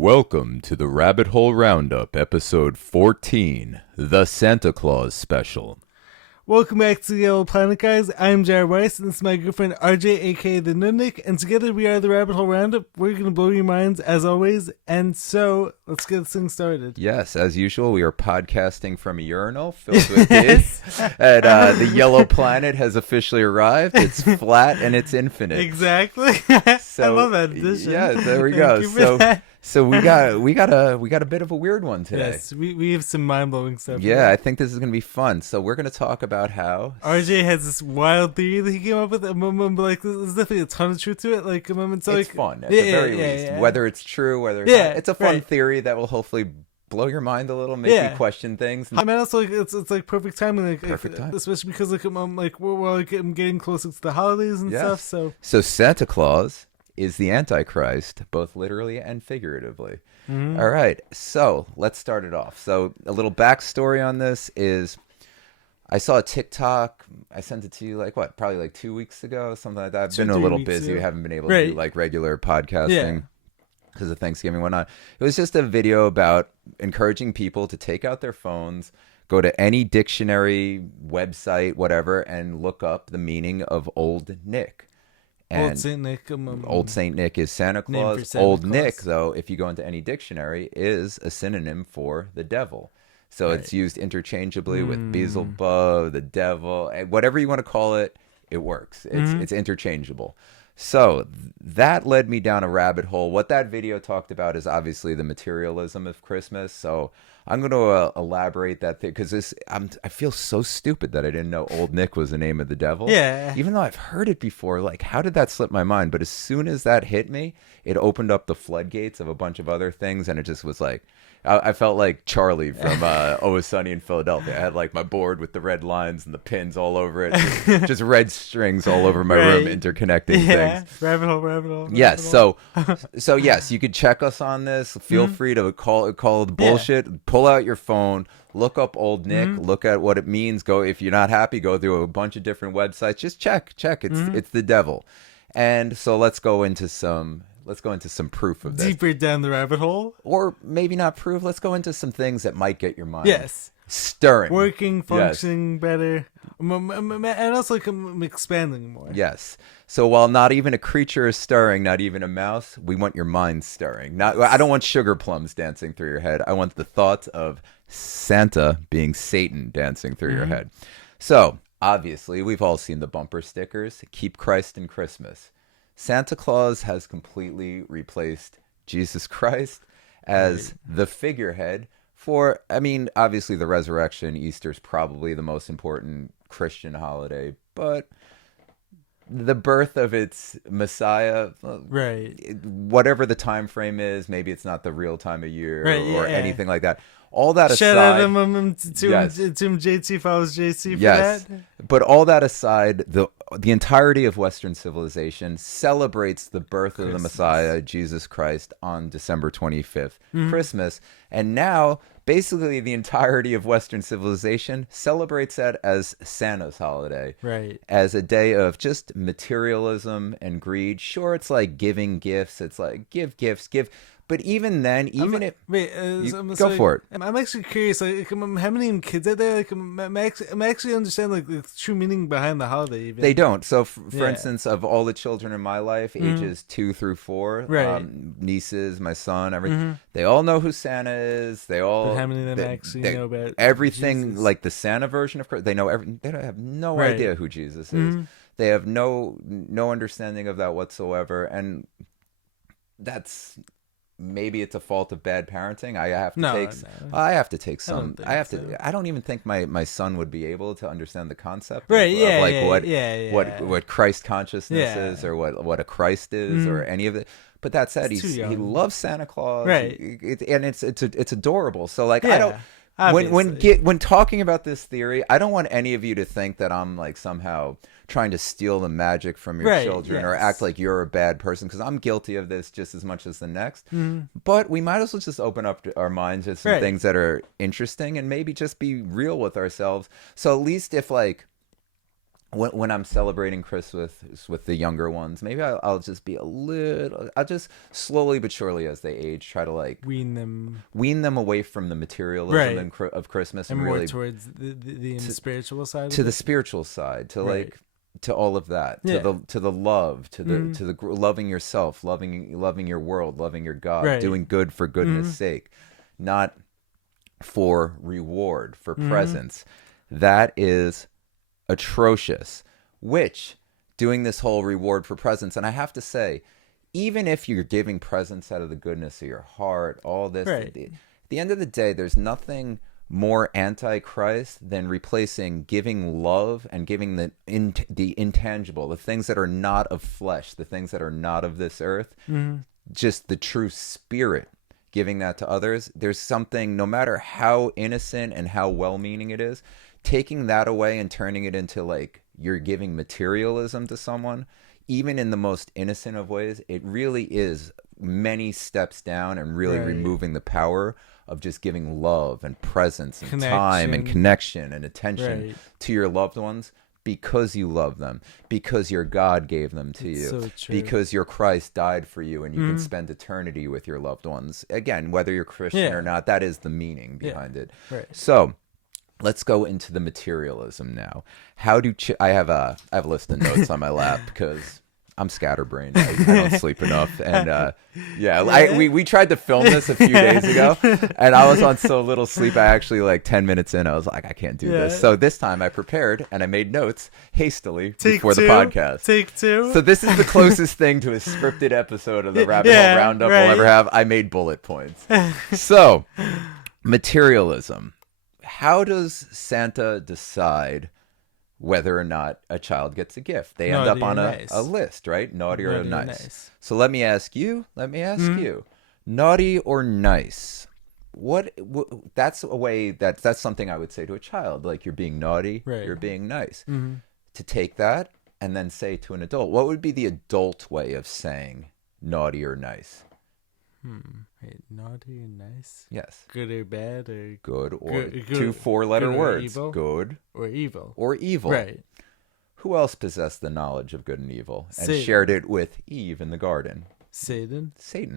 Welcome to the Rabbit Hole Roundup, episode 14, the Santa Claus special. Welcome back to the Yellow Planet, guys. I'm Jared Weiss, and this is my good friend RJ, aka the Nudnik, and together we are the Rabbit Hole Roundup. We're going to blow your minds, as always, and so let's get this thing started. Yes, as usual, we are podcasting from a urinal filled with kids, and the Yellow Planet has officially arrived. It's flat and it's infinite. Exactly. So, I love that addition. Yeah, there we go. So we got a bit of a weird one today. Yes, we have some mind-blowing stuff. Yeah, I think this is going to be fun. So we're going to talk about how RJ has this wild theory that he came up with. Like, there's definitely a ton of truth to it. Like, so it's fun at the very least. Whether it's true, whether it's not, it's a fun theory that will hopefully blow your mind a little, make you question things. I mean, also it's like perfect timing, perfect time, especially because we're getting closer to the holidays and stuff. So Santa Claus is the Antichrist, both literally and figuratively. Mm-hmm. All right, so let's start it off. So a little backstory on this is I saw a TikTok. I sent it to you probably 2 weeks ago, something like that. I've been a little busy. We haven't been able to do regular podcasting because of Thanksgiving and whatnot. It was just a video about encouraging people to take out their phones, go to any dictionary, website, whatever, and look up the meaning of Old Nick. And Old Saint Nick. Old Saint Nick is Santa Claus. Santa Old Claus. Nick, though, if you go into any dictionary, is a synonym for the devil. So it's used interchangeably with Beelzebub, the devil, whatever you want to call it. It works. It's interchangeable. So that led me down a rabbit hole. What that video talked about is obviously the materialism of Christmas. So I'm going to elaborate that thing because I feel so stupid that I didn't know Old Nick was the name of the devil. Yeah. Even though I've heard it before, how did that slip my mind? But as soon as that hit me, it opened up the floodgates of a bunch of other things, and it just was I felt like Charlie from Always Sunny in Philadelphia. I had my board with the red lines and the pins all over it, just red strings all over my room, interconnecting things. Rabbit hole. Yes, so yes, you could check us on this. Feel free to call the bullshit. Pull out your phone, look up Old Nick, look at what it means. Go if you're not happy, go through a bunch of different websites. Just check. It's the devil, and so let's go into some proof of this. Deeper down the rabbit hole, or maybe not proof. Let's go into some things that might get your mind. Yes. Stirring, working, functioning better, and also expanding more. Yes. So while not even a creature is stirring, not even a mouse, we want your mind stirring. I don't want sugar plums dancing through your head. I want the thoughts of Santa being Satan dancing through your head. So obviously, we've all seen the bumper stickers. Keep Christ in Christmas. Santa Claus has completely replaced Jesus Christ as the figurehead for, obviously the resurrection. Easter's probably the most important Christian holiday, but the birth of its Messiah, whatever the time frame is, maybe it's not the real time of year or anything like that. All that aside, shout out to JT follows JC for that. But all that aside, the entirety of Western civilization celebrates the birth of the Messiah, Jesus Christ, on December 25th, Christmas. And now, basically, the entirety of Western civilization celebrates that as Santa's holiday. Right. As a day of just materialism and greed. Sure, it's like giving gifts. It's like give gifts, give. But even then, go for it. I'm actually curious. How many kids are there? I'm actually understand the true meaning behind the holiday. Even they don't. So, for instance, of all the children in my life, ages 2 through 4, nieces, my son, everything, they all know who Santa is. They all. But how many of them actually know about everything? Jesus? Like the Santa version of Christ, they know. They don't have no idea who Jesus is. They have no understanding of that whatsoever, and that's. Maybe it's a fault of bad parenting. I have to take some. I don't even think my son would be able to understand the concept of what Christ consciousness is, or what a Christ is, or any of it. But that said, he loves Santa Claus, and it's adorable. So I don't. When talking about this theory, I don't want any of you to think that I'm somehow trying to steal the magic from your children or act like you're a bad person, because I'm guilty of this just as much as the next. But we might as well just open up our minds to some things that are interesting and maybe just be real with ourselves. So at least if when I'm celebrating Christmas with the younger ones, maybe I'll just be I'll just slowly but surely as they age, try to like wean them away from the materialism of Christmas and and more really towards the spiritual side. To the spiritual side, to like to all of that, to the love, to the loving yourself, loving your world, loving your God, doing good for goodness sake, not for reward, for presents. That is atrocious. Which, doing this whole reward for presents, and I have to say, even if you're giving presents out of the goodness of your heart, all this, at the end of the day, there's nothing more antichrist than replacing giving love and giving the intangible, the things that are not of flesh, the things that are not of this earth, just the true spirit, giving that to others. There's something, no matter how innocent and how well-meaning it is, taking that away and turning it into like you're giving materialism to someone, even in the most innocent of ways, it really is many steps down and really removing the power of just giving love and presence and time and connection and attention to your loved ones because you love them, because your God gave them to you, because your Christ died for you and you can spend eternity with your loved ones. Again, whether you're Christian or not, that is the meaning behind it. So let's go into the materialism now. How do I have a list of notes on my lap because I'm scatterbrained. I don't sleep enough, and we tried to film this a few days ago, and I was on so little sleep. I actually 10 minutes in, I was like, I can't do this. So this time I prepared and I made notes hastily before the podcast. Take two. So this is the closest thing to a scripted episode of the Rabbit Hole Roundup we'll ever have. I made bullet points. So materialism. How does Santa decide whether or not a child gets a gift? They end up on a list, right? Naughty or nice. So let me ask you, naughty or nice? That's a way that's something I would say to a child, like you're being naughty, you're being nice. To take that and then say to an adult, what would be the adult way of saying naughty or nice? Wait, naughty and nice? Yes. Good or bad or good or two 4-letter words. Good or evil. Or evil. Right. Who else possessed the knowledge of good and evil and Satan. shared it with Eve in the garden? Satan.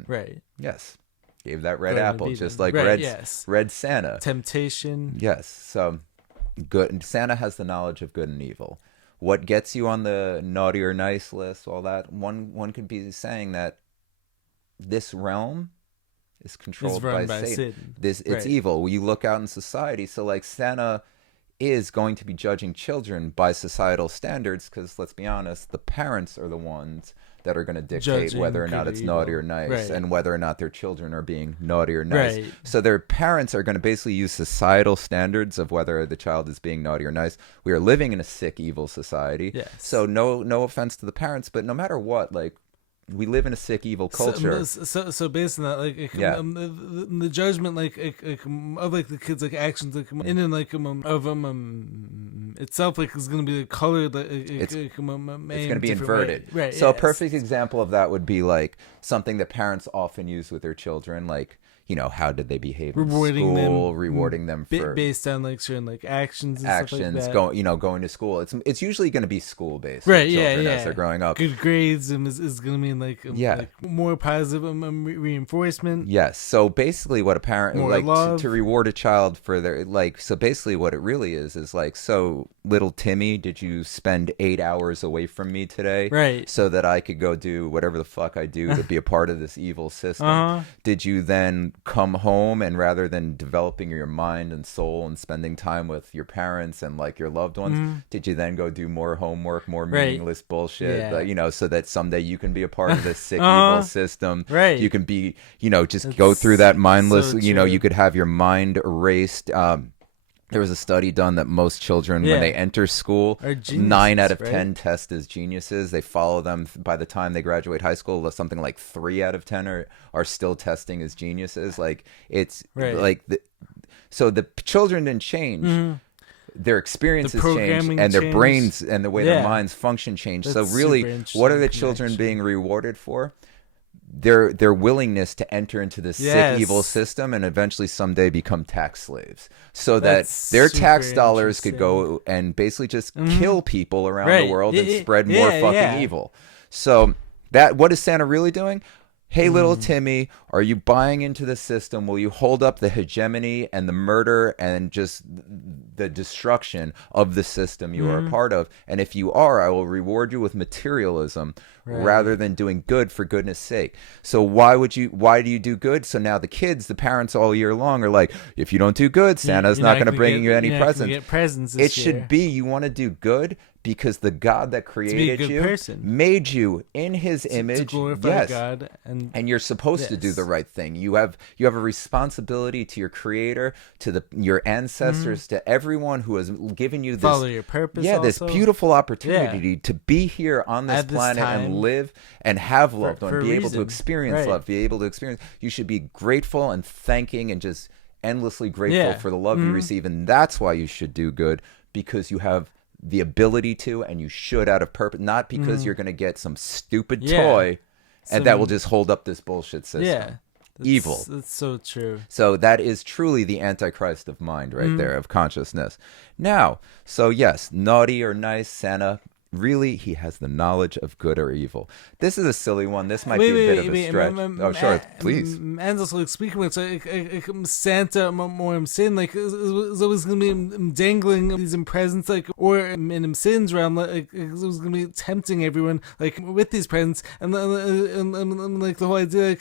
Right. Yes. Gave that red Garden apple, of just Eden. like red Santa. Temptation. Yes. So good. Santa has the knowledge of good and evil. What gets you on the naughty or nice list, all that, one could be saying that this realm is controlled by Satan. It's evil. You look out in society, so like Santa is going to be judging children by societal standards because, let's be honest, the parents are the ones that are going to dictate whether or not it's naughty or nice and whether or not their children are being naughty or nice. So their parents are going to basically use societal standards of whether the child is being naughty or nice. We are living in a sick, evil society. So no offense to the parents, but no matter what, like, we live in a sick, evil culture. So based on that, the judgment, of the kids' actions, and then itself, is going to be colored. It's going to be inverted. So a perfect example of that would be something that parents often use with their children, how did they behave in school, rewarding them for based on certain actions and stuff like that. Going to school. It's usually going to be school based, as they're growing up. Good grades is going to mean more positive reinforcement. Yes. So basically, what a parent to reward a child for their so basically what it really is so little Timmy, did you spend 8 hours away from me today, so that I could go do whatever the fuck I do to be a part of this evil system? Did you then come home and rather than developing your mind and soul and spending time with your parents and your loved ones, did you then go do more homework, more meaningless bullshit, so that someday you can be a part of this sick evil system? You can be, just go through that mindless, you could have your mind erased. There was a study done that most children, when they enter school, 9 out of 10 test as geniuses. They follow them by the time they graduate high school. Something like 3 out of 10 are still testing as geniuses. So the children didn't change. Their experiences changed, and their brains and the way their minds function changed. So really, what are the children being rewarded for? their willingness to enter into this sick, evil Yes. system and eventually someday become tax slaves, so That's that their tax super dollars could interesting. go and basically just kill people around the Right. world and Yeah, spread more yeah, fucking yeah. evil. So what is Santa really doing? Hey, little Timmy, are you buying into the system? Will you hold up the hegemony and the murder and just the destruction of the system you are a part of? And if you are, I will reward you with materialism rather than doing good for goodness sake. So why do you do good? So now the kids, the parents all year long are like, if you don't do good, Santa's not going to bring you any presents. It should be you want to do good because the God that created you made you in his image, to glorify God, and you're supposed to do the right thing. You have a responsibility to your creator, to your ancestors, to everyone who has given you this, follow your purpose. This beautiful opportunity to be here on this planet and live and have love, and be able to experience love, be able to experience. You should be grateful and thanking and just endlessly grateful for the love you receive, and that's why you should do good, because you have the ability to, and you should out of purpose, not because you're going to get some stupid toy and that will just hold up this bullshit system. Evil. That's so true. So that is truly the Antichrist of mind right there, of consciousness. Now, so yes, naughty or nice, Santa, really, he has the knowledge of good or evil. This is a silly one. This might be a bit of a stretch. Sure, please. And also, like, speaking with Santa, more I'm saying, like, is always going to be dangling these presents, like, or in Sin's realm, like, it's always going to be tempting everyone, like, with these presents, and like, the whole idea,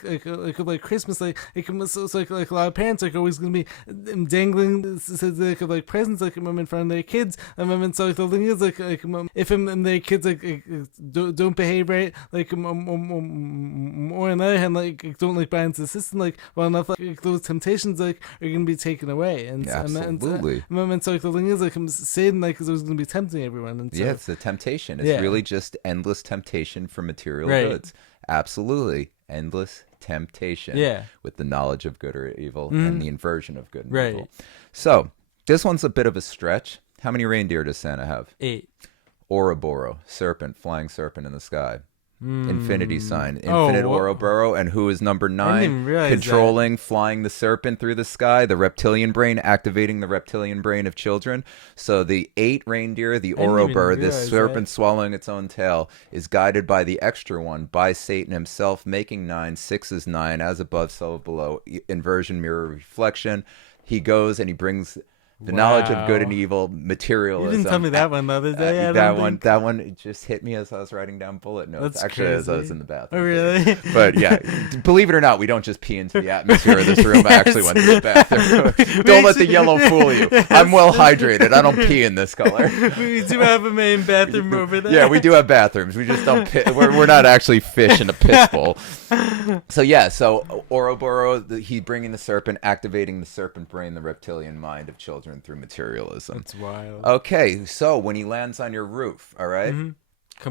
like Christmas, like a lot of parents, like, always going to be dangling, like, presents, like, in front of their kids, and so, like, the thing is, like if their kids don't behave right, like or on the other hand, like don't like buy into the system, like well enough, like those temptations like are gonna be taken away, and absolutely. And so like the thing is, like Satan like is always gonna be tempting everyone, and so, it's the temptation. It's really just endless temptation for material goods. Absolutely, endless temptation. With the knowledge of good or evil and the inversion of good and evil. So this one's a bit of a stretch. How many reindeer does Santa have? 8. Ouroboros, serpent, flying serpent in the sky. Infinity sign, infinite Ouroboros. And who is number 9? Controlling, flying the serpent through the sky, the reptilian brain, activating the reptilian brain of children. So the 8 reindeer, the Ouroboros, this serpent swallowing its own tail, is guided by the extra one, by Satan himself, making 9. 6 is 9, as above, so below. Inversion, mirror, reflection. He goes and he brings the knowledge of good and evil, materialism. You didn't tell me that one the other day. That one it just hit me as I was writing down bullet notes. That's Actually, crazy. as I was in the bathroom. Oh, really? But yeah, believe it or not, we don't just pee into the atmosphere of this room. I actually went to the bathroom. Don't let the yellow fool you. I'm well hydrated. I don't pee in this color. We do have a main bathroom over there. Yeah, we do have bathrooms. We just don't piss. We're not actually fish in a piss bowl. So yeah, so Ouroboros, he bringing the serpent, activating the serpent brain, the reptilian mind of children through materialism. That's wild. Okay, so when he lands on your roof, all right?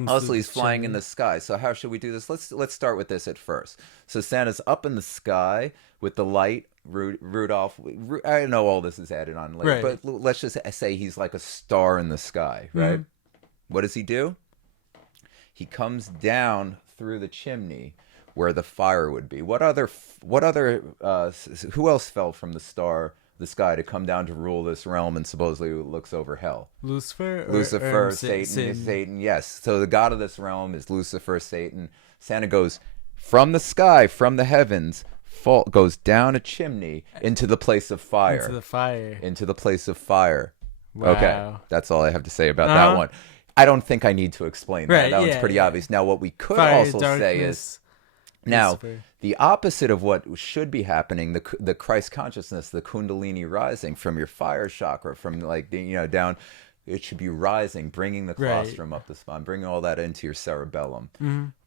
Also, he's flying in the sky. So how should we do this? Let's start with this at first. So Santa's up in the sky with the light. Rudolph, I know all this is added on later, but let's just say he's like a star in the sky, right? What does he do? He comes down through the chimney where the fire would be. Who else fell from the sky to come down to rule this realm and supposedly looks over hell? Lucifer, Satan, yes. So the god of this realm is Lucifer, Satan. Santa goes from the sky, from the heavens, goes down a chimney into the place of fire. Into the place of fire. Wow. Okay, that's all I have to say about that one. I don't think I need to explain that. That one's pretty obvious. Now, what we could also say is, now, the opposite of what should be happening, the Christ consciousness, the Kundalini rising from your fire chakra, from down, it should be rising, bringing the colostrum up the spine, bringing all that into your cerebellum.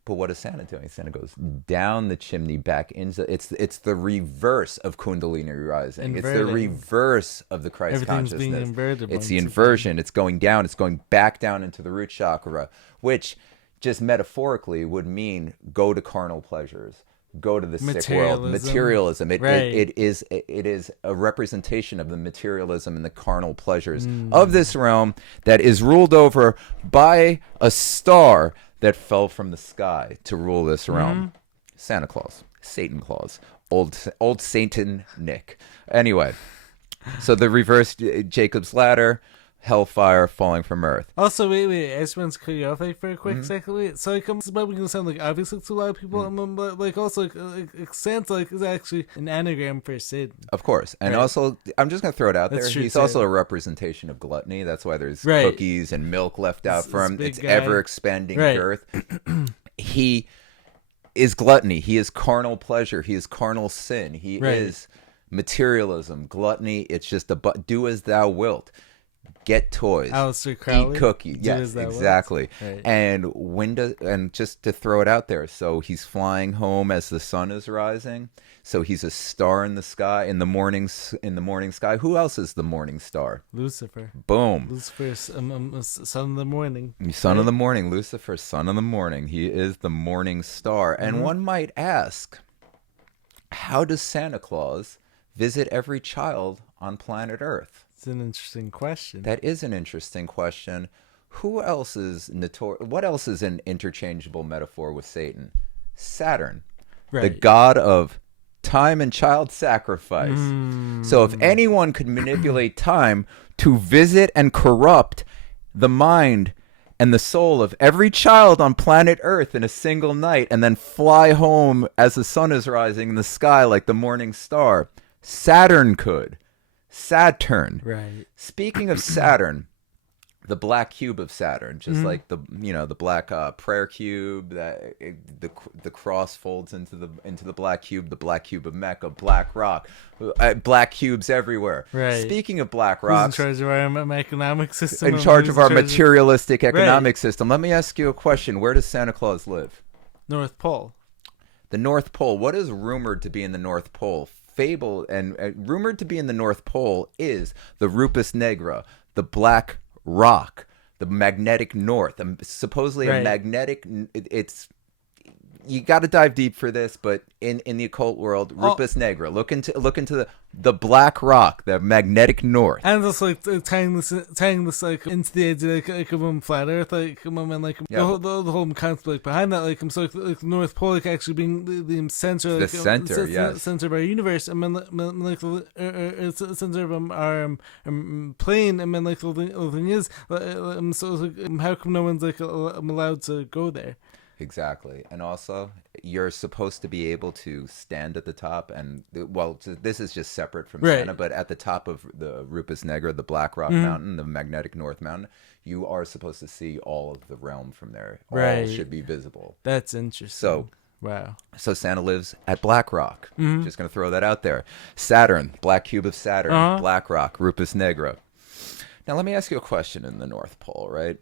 But what is Santa doing? Santa goes down the chimney back into it's the reverse of Kundalini rising. It's the reverse of the Christ consciousness. Being inverted. It's the inversion. It's going down. It's going back down into the root chakra, which just metaphorically would mean go to carnal pleasures, go to the sick world. Materialism. It is a representation of the materialism and the carnal pleasures of this realm that is ruled over by a star that fell from the sky to rule this realm. Santa Claus, Satan Claus, old Satan Nick. Anyway, so the reverse Jacob's ladder, hellfire falling from earth. Also, wait, I just want to cut you off for a quick second. Wait, so this is probably going to sound obvious to a lot of people, but also Santa is actually an anagram for Satan. Of course. And also, I'm just going to throw it out there. He's also a representation of gluttony. That's why there's cookies and milk left out for him. It's ever-expanding girth. He is gluttony. He is carnal pleasure. He is carnal sin. He is materialism, gluttony. It's just do as thou wilt. Get toys, eat cookies. Yes, exactly. Right. And just to throw it out there, so he's flying home as the sun is rising. So he's a star in the sky, in the morning sky. Who else is the morning star? Lucifer. Boom. Lucifer, son of the morning. Son of the morning. Lucifer, son of the morning. He is the morning star. And one might ask, how does Santa Claus visit every child on planet Earth? It's an interesting question. That is an interesting question. What else is an interchangeable metaphor with Satan? Saturn, the god of time and child sacrifice. So if anyone could manipulate time to visit and corrupt the mind and the soul of every child on planet Earth in a single night and then fly home as the sun is rising in the sky like the morning star, Saturn could. Saturn. Right. Speaking of Saturn, the black cube of Saturn, just like the black prayer cube that the cross folds into the black cube of Mecca, black rock, black cubes everywhere. Right. Speaking of black rocks, who's in charge of our economic system? In charge of our materialistic economic system. Let me ask you a question. Where does Santa Claus live? North Pole. The North Pole. What is rumored to be in the North Pole? Fable and rumored to be in the North Pole is the Rupus Negra, the black rock, the magnetic north. Supposedly a magnetic. It's you got to dive deep for this, but in the occult world, Rupus Negra. Look into the black rock, the magnetic north, and just tying this into the idea of flat Earth, the whole concept behind that, so the North Pole actually being the center, the center, center of our universe, and the center of our plane, and the thing is, how come no one's allowed to go there? Exactly. And also, you're supposed to be able to stand at the top and, this is just separate from Santa, but at the top of the Rupus Negra, the Black Rock Mountain, the magnetic North Mountain, you are supposed to see all of the realm from there. All should be visible. That's interesting. So, wow. So Santa lives at Black Rock. Just going to throw that out there. Saturn, black cube of Saturn, Black Rock, Rupus Negra. Now, let me ask you a question in the North Pole, right?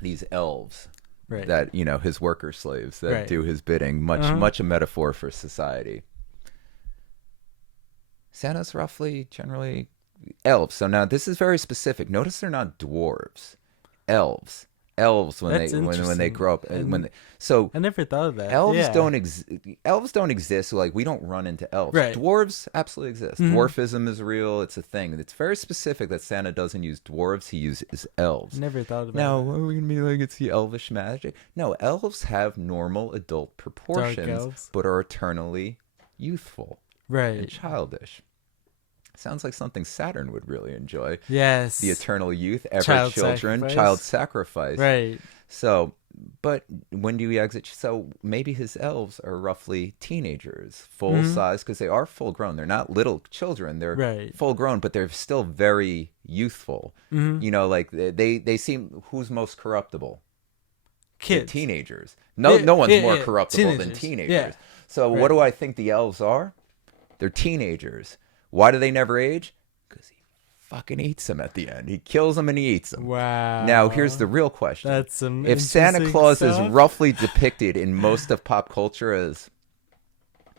These elves. That, his worker slaves that do his bidding, much a metaphor for society. Santa's generally elves. So now this is very specific. Notice they're not dwarves. Elves when they grow up. I never thought of that. Elves don't exist. So we don't run into elves. Dwarves absolutely exist. Dwarfism is real. It's a thing. It's very specific that Santa doesn't use dwarves. He uses elves. Never thought of that. Now, are we gonna be like it's the elvish magic? No, elves have normal adult proportions, but are eternally youthful, and childish. Sounds like something Saturn would really enjoy. Yes. The eternal youth, ever children, child sacrifice. Right. So, but when do we exit? So maybe his elves are roughly teenagers, full size, because they are full grown. They're not little children. They're full grown, but they're still very youthful. They seem, who's most corruptible? Kids. The teenagers. No one's more corruptible than teenagers. Yeah. So what do I think the elves are? They're teenagers. Why do they never age? Because he fucking eats them at the end. He kills them and he eats them. Wow. Now, here's the real question. That's some If Santa Claus is roughly depicted in most of pop culture as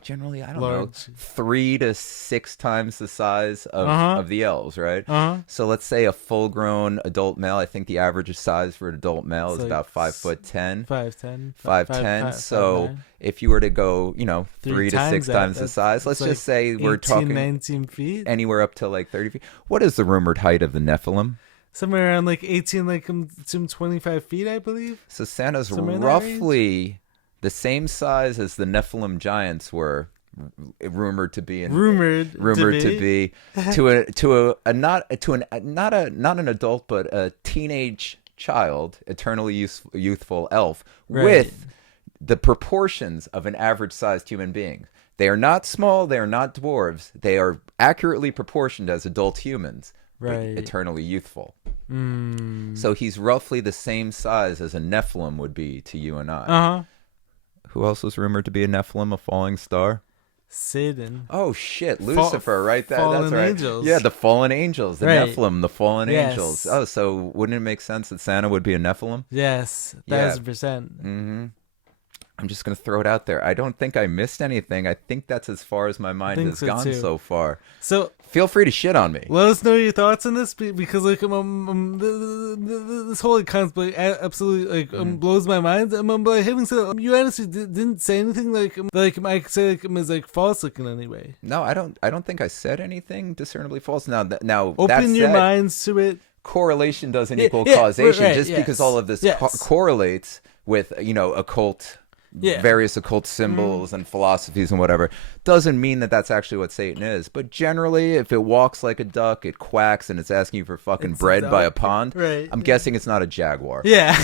generally, I don't know, 3 to 6 times the size of the elves, right? So let's say a full-grown adult male. I think the average size for an adult male is about 5'10". 5'10". So if you were to go, 3 to 6 times the size, let's just say we're talking 19 feet, anywhere up to 30 feet. What is the rumored height of the Nephilim? Somewhere around 18, 25 feet, I believe. So Santa's roughly the same size as the Nephilim giants were rumored to be, rumored to be to a not an adult but a teenage child, eternally youthful elf with the proportions of an average sized human being. They are not small, they are not dwarves, they are accurately proportioned as adult humans, but eternally youthful. So he's roughly the same size as a Nephilim would be to you and I. Who else was rumored to be a Nephilim, a falling star? Satan. Oh shit, Lucifer, right? Fallen that's right. angels. Yeah, the fallen angels, the Nephilim, the fallen angels. Oh, so wouldn't it make sense that Santa would be a Nephilim? Yes, 1,000%. Mm-hmm. I'm just going to throw it out there. I don't think I missed anything. I think that's as far as my mind has gone so far. So feel free to shit on me. Let us know your thoughts on this, because like this whole concept absolutely blows my mind. But having said, you honestly didn't say anything like I could say is false in any way. No, I don't think I said anything discernibly false. Now open your minds to it. Correlation doesn't equal causation. Right, just because all of this correlates with occult. Various occult symbols and philosophies and whatever doesn't mean that that's actually what Satan is. But generally, if it walks like a duck, it quacks, and it's asking you for fucking bread by a pond, I'm guessing it's not a jaguar. Yeah.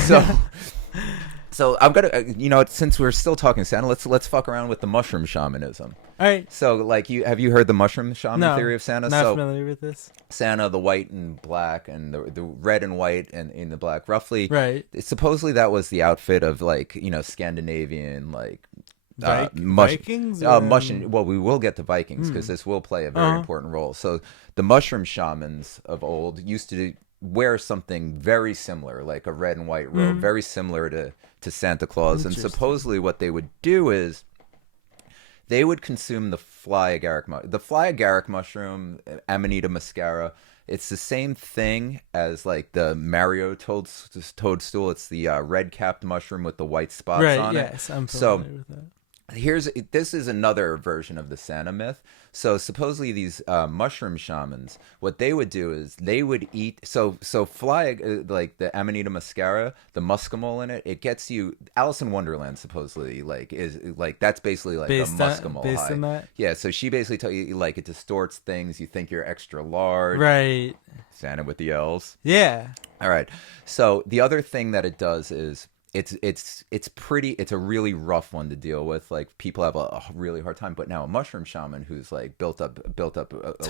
So I'm gonna, since we're still talking Santa, let's fuck around with the mushroom shamanism. All right. So, have you heard the mushroom shaman theory of Santa? Not familiar with this. Santa, the white and black, and the red and white and in the black, roughly. Right. Supposedly that was the outfit of Scandinavian Vikings. Well, we will get to Vikings because this will play a very important role. So the mushroom shamans of old used to wear something very similar, like a red and white robe, very similar to Santa Claus. And supposedly what they would do is they would consume the fly agaric mushroom, Amanita muscaria. It's the same thing as the Mario toadstool. It's the red-capped mushroom with the white spots on it. Yes, I'm familiar with that. This is another version of the Santa myth. So supposedly these mushroom shamans, what they would do is they would eat fly the Amanita muscaria, the muscimol in it gets you Alice in Wonderland supposedly is that's basically a muscimol based high. on that? Yeah, so she basically tell you it distorts things. You think you're extra large. Right. Santa with the elves. Yeah. All right. So the other thing that it does is it's a really rough one to deal with. People have a really hard time. But now a mushroom shaman who's built up a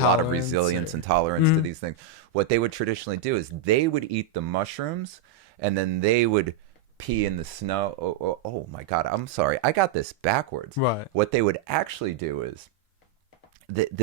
lot of resilience and tolerance to these things, what they would traditionally do is they would eat the mushrooms and then they would pee in the snow. Oh my God, I'm sorry, I got this backwards. Right. What they would actually do is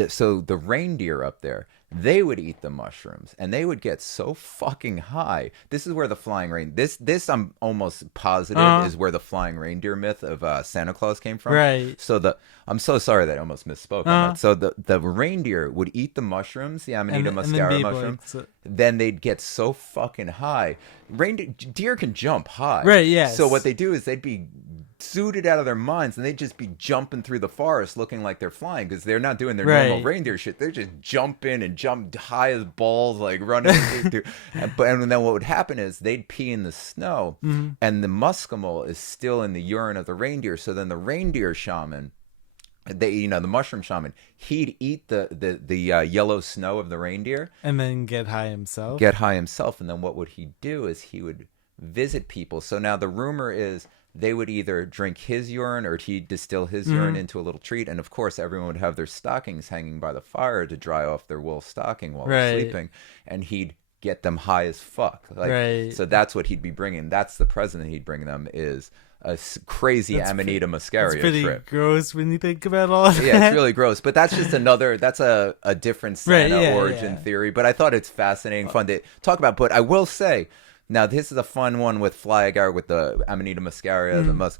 so the reindeer up there, they would eat the mushrooms and they would get so fucking high. This is where the flying this I'm almost positive is where the flying reindeer myth of Santa Claus came from. Right. So I'm so sorry that I almost misspoke on that. So the reindeer would eat the mushrooms, the Amanita muscaria mushroom. Then they'd get so fucking high. Deer can jump high. Right, yes. So what they do is they'd be zooted out of their minds and they'd just be jumping through the forest looking like they're flying because they're not doing their normal reindeer shit. They're just jumping and jump high as balls, running through. And then what would happen is they'd pee in the snow and the muscimol is still in the urine of the reindeer. So then the reindeer shaman, the mushroom shaman, he'd eat the yellow snow of the reindeer and then get high himself. And then what would he do is he would visit people. So now the rumor is they would either drink his urine or he'd distill his urine into a little treat. And of course, everyone would have their stockings hanging by the fire to dry off their wool stocking while they're sleeping. And he'd get them high as fuck. So that's what he'd be bringing. That's the present he'd bring them is a crazy Amanita muscaria trip. It's pretty gross when you think about all of that. Yeah, it's really gross. But that's just that's a different Santa origin theory. But I thought it's fascinating, fun to talk about. But I will say, now, this is a fun one with fly agar, with the Amanita muscaria, the musk.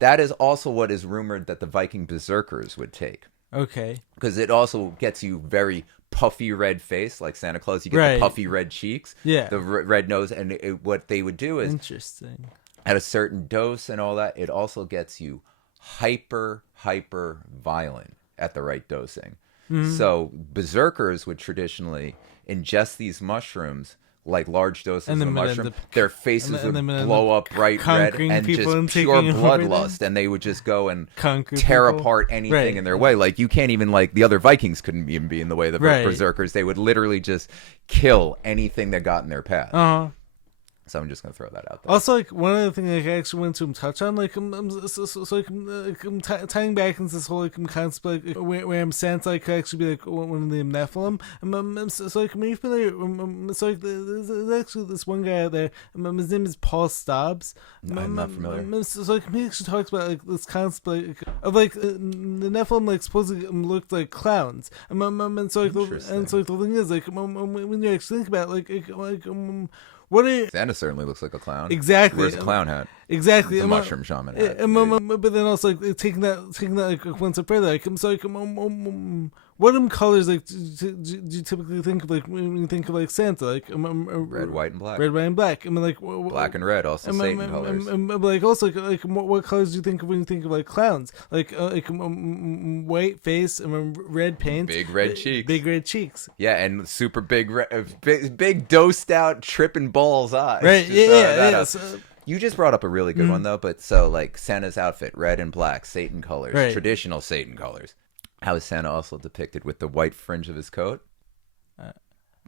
That is also what is rumored that the Viking berserkers would take. Okay. Because it also gets you very puffy red face, like Santa Claus. You get the puffy red cheeks, the red nose. And what they would do is, interesting, at a certain dose and all that, it also gets you hyper violent at the right dosing. So berserkers would traditionally ingest these mushrooms like large doses of mushroom, up their faces would blow up bright red and just pure bloodlust, and they would just go and tear apart anything in their way. Like you can't even like the other Vikings couldn't even be in the way of the berserkers. They would literally just kill anything that got in their path. So I'm just gonna throw that out there. Also, like one other thing I actually want to touch on, like tying back into this whole concept, like where Santa could actually be like one of the Nephilim. So like, are you familiar? So like, there's actually this one guy out there. His name is Paul Stobbs. I'm not familiar. So like, he actually talks about like this concept of like the Nephilim like supposedly looked like clowns. And so like, the thing is like when you actually think about it, Santa certainly looks like a clown. Exactly. Wears a clown hat. Exactly. The mushroom shaman hat. But then also like taking that like one step further, like what colors like do you typically think of like when you think of like Santa, like red, white, and black. Red, white, and black. I mean like black and red, also Satan colors. Like also like what colors do you think of when you think of like clowns? Like white face and red paint, big red cheeks, big red cheeks. Yeah, and super big big dosed out tripping balls eyes. Right. Yeah. You just brought up a really good one though, but so like Santa's outfit, red and black, Satan colors, traditional Satan colors. How is Santa also depicted with the white fringe of his coat?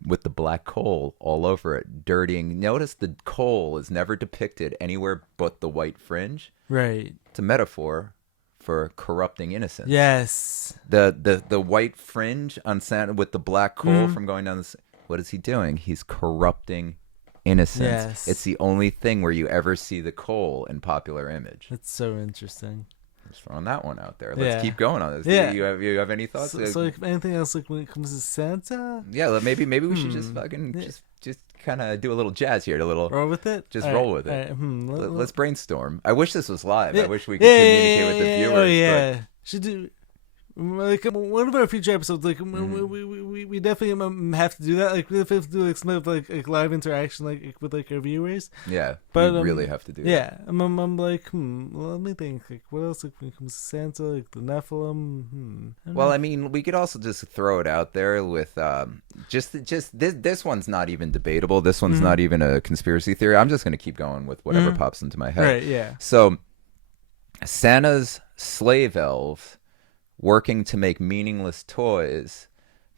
With the black coal all over it, dirtying. Notice the coal is never depicted anywhere but the white fringe. Right. It's a metaphor for corrupting innocence. Yes. The white fringe on Santa with the black coal from going down the... What is he doing? He's corrupting innocence. Yes. It's the only thing where you ever see the coal in popular image. That's so interesting. Just throwing that one out there. Let's keep going on this. Yeah. You have any thoughts? So like anything else like when it comes to Santa? Yeah, maybe we should just fucking just kind of do a little jazz here, roll with it. Just roll with it. Right. Let's brainstorm. I wish this was live. I wish we could communicate with the viewers. Oh yeah, should do. Like one of our future episodes, like we definitely have to do that. Like we have to do like some of like live interaction, like with like our viewers. Yeah, but we really have to do. Yeah, that. I'm like, let me think. Like what else? Like when it comes to Santa, like the Nephilim. I mean, we could also just throw it out there with just this one's not even debatable. This one's not even a conspiracy theory. I'm just gonna keep going with whatever pops into my head. Right. Yeah. So Santa's slave elves working to make meaningless toys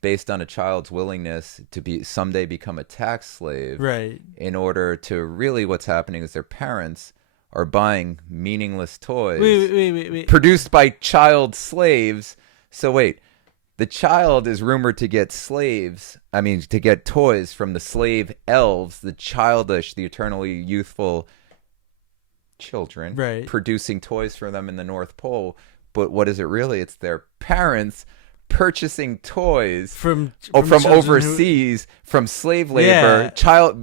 based on a child's willingness to someday become a tax slave. Right. In order to really what's happening is their parents are buying meaningless toys wait. produced by child slaves. So wait, the child is rumored to get to get toys from the slave elves, the childish, the eternally youthful children, producing toys for them in the North Pole. But what is it really? It's their parents purchasing toys from overseas, from slave labor, very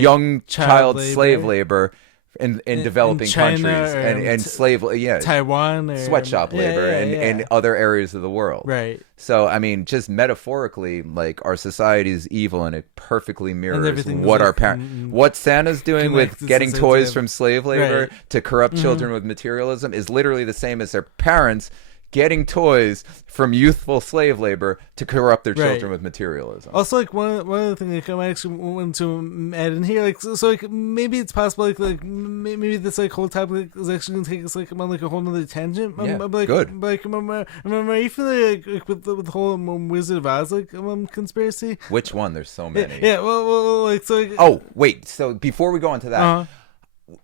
young child slave labor in developing countries and slave Taiwan or sweatshop labor in other areas of the world. Right. So I mean, just metaphorically, like our society is evil, and it perfectly mirrors what our parents, what Santa's doing with getting toys from slave labor to corrupt children with materialism is literally the same as their parents getting toys from youthful slave labor to corrupt their children with materialism. Also, like one other thing like I actually want to add in here, like so like maybe it's possible like maybe this like whole topic is actually gonna take us like on like a whole nother tangent. Good. Like remember you feel like with the whole Wizard of Oz like conspiracy? Which one? There's so many. Yeah. Well like so. Oh wait. So before we go on to that.